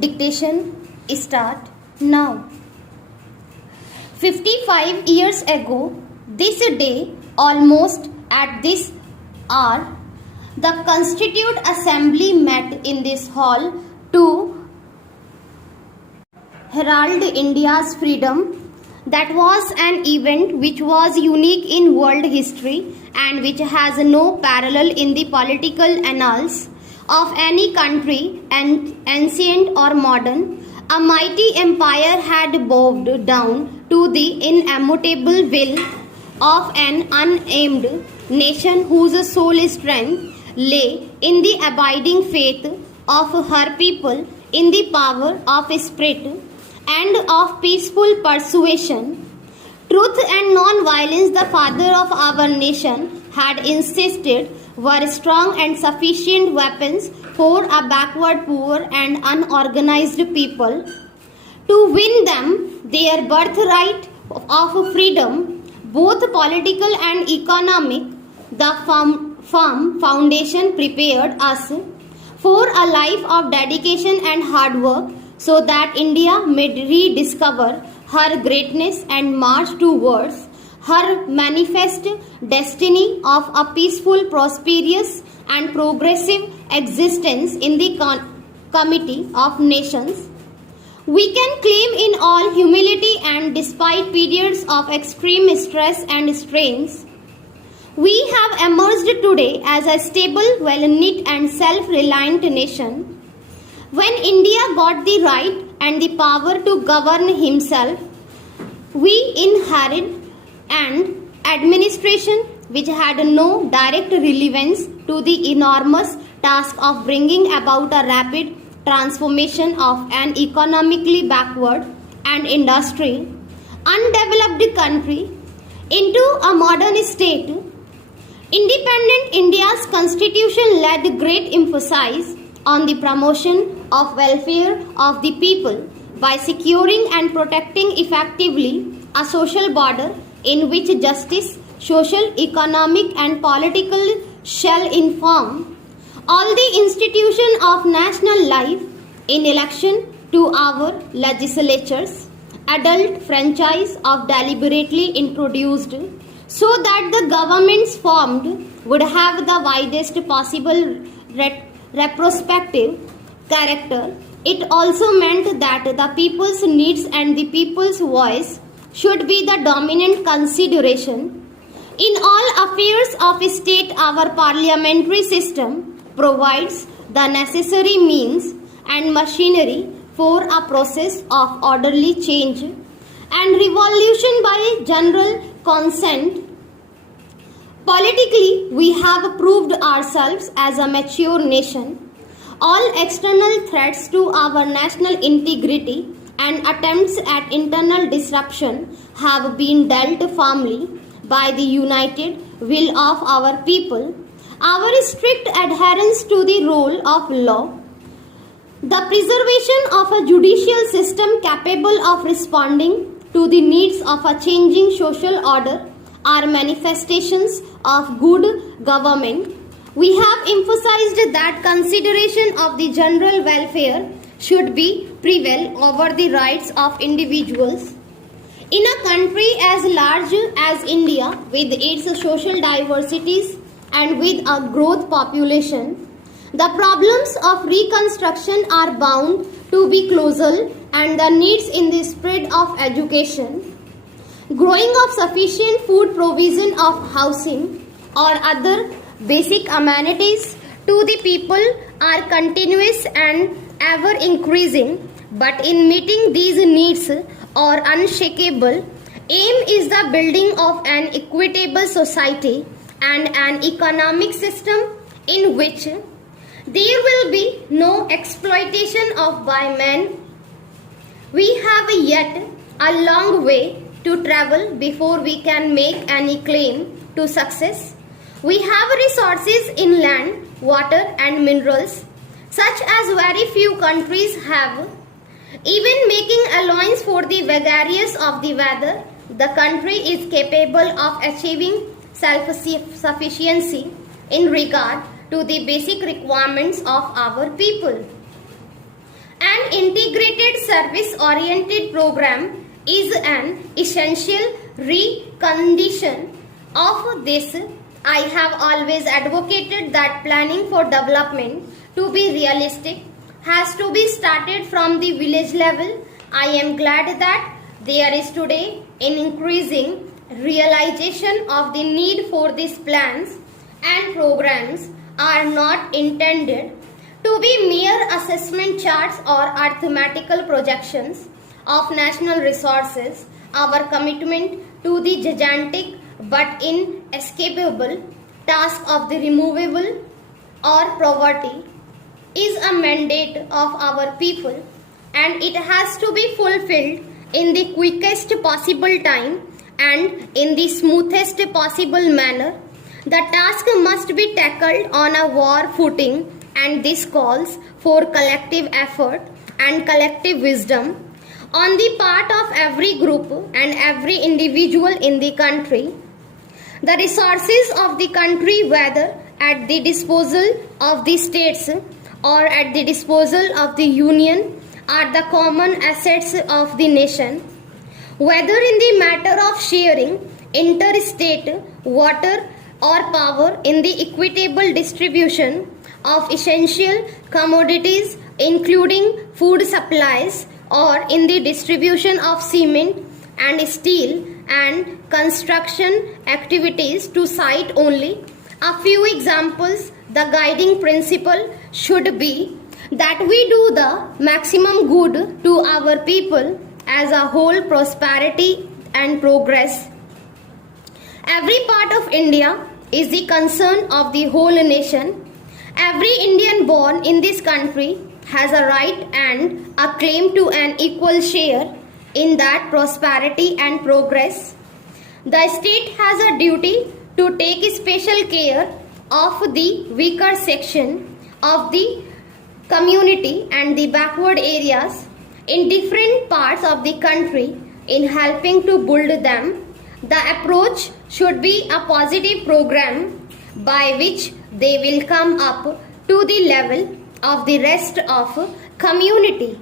Dictation start now. 55 years ago, this day, almost at this hour, the Constituent Assembly met in this hall to herald India's freedom. That was an event which was unique in world history and which has no parallel in the political annals of any country, ancient or modern. A mighty empire had bowed down to the inimitable will of an unnamed nation whose sole strength lay in the abiding faith of her people, in the power of spirit and of peaceful persuasion. Truth and non-violence, the father of our nation had insisted, were strong and sufficient weapons for a backward, poor and unorganized people. To win them their birthright of freedom, both political and economic, the firm foundation prepared us for a life of dedication and hard work, so that India may rediscover her greatness and march towards her manifest destiny of a peaceful, prosperous and progressive existence in the comity of nations. We can claim in all humility and despite periods of extreme stress and strains, we have emerged today as a stable, well-knit and self-reliant nation. When India got the right and the power to govern himself, we inherited an administration which had no direct relevance to the enormous task of bringing about a rapid transformation of an economically backward and industry undeveloped country into a modern state. Independent India's constitution laid great emphasis on the promotion of welfare of the people by securing and protecting effectively a social border in which justice, social, economic and political shall inform all the institution of national life in election to our legislatures, adult franchise of deliberately introduced so that the governments formed would have the widest possible retrospective character. It also meant that the people's needs and the people's voice should be the dominant consideration. In all affairs of state, our parliamentary system provides the necessary means and machinery for a process of orderly change and revolution by general consent. Politically, we have proved ourselves as a mature nation. All external threats to our national integrity and attempts at internal disruption have been dealt firmly by the united will of our people. Our strict adherence to the rule of law, the preservation of a judicial system capable of responding to the needs of a changing social order are manifestations of good government. We have emphasized that consideration of the general welfare should be prevail over the rights of individuals. In a country as large as India, with its social diversities and with a growth population, the problems of reconstruction are bound to be colossal, and the needs in the spread of education, growing of sufficient food, provision of housing or other basic amenities to the people are continuous and ever increasing. But in meeting these needs or unshakable aim is the building of an equitable society and an economic system in which there will be no exploitation of by men. We have yet a long way to travel before we can make any claim to success. We have resources in land, water and minerals such as very few countries have. Even making allowance for the vagaries of the weather, the country is capable of achieving self-sufficiency in regard to the basic requirements of our people. And integrated service-oriented program is an essential recondition of this. I have always advocated that planning for development to be realistic has to be started from the village level. I am glad that there is today an increasing realization of the need for these plans and programs are not intended to be mere assessment charts or arithmetical projections of national resources. Our commitment to the gigantic but inescapable task of the removable or poverty is a mandate of our people, and it has to be fulfilled in the quickest possible time and in the smoothest possible manner. The task must be tackled on a war footing, and this calls for collective effort and collective wisdom on the part of every group and every individual in the country. The resources of the country, whether at the disposal of the states or at the disposal of the union, are the common assets of the nation. Whether in the matter of sharing interstate water or power, in the equitable distribution of essential commodities including food supplies, or in the distribution of cement and steel and construction activities, to cite only a few examples, the guiding principle should be that we do the maximum good to our people as a whole, prosperity and progress. Every part of India is the concern of the whole nation. Every Indian born in this country has a right and a claim to an equal share in that prosperity and progress. The state has a duty to take special care of the weaker section of the community and the backward areas in different parts of the country in helping to build them. The approach should be a positive program by which they will come up to the level of the rest of community.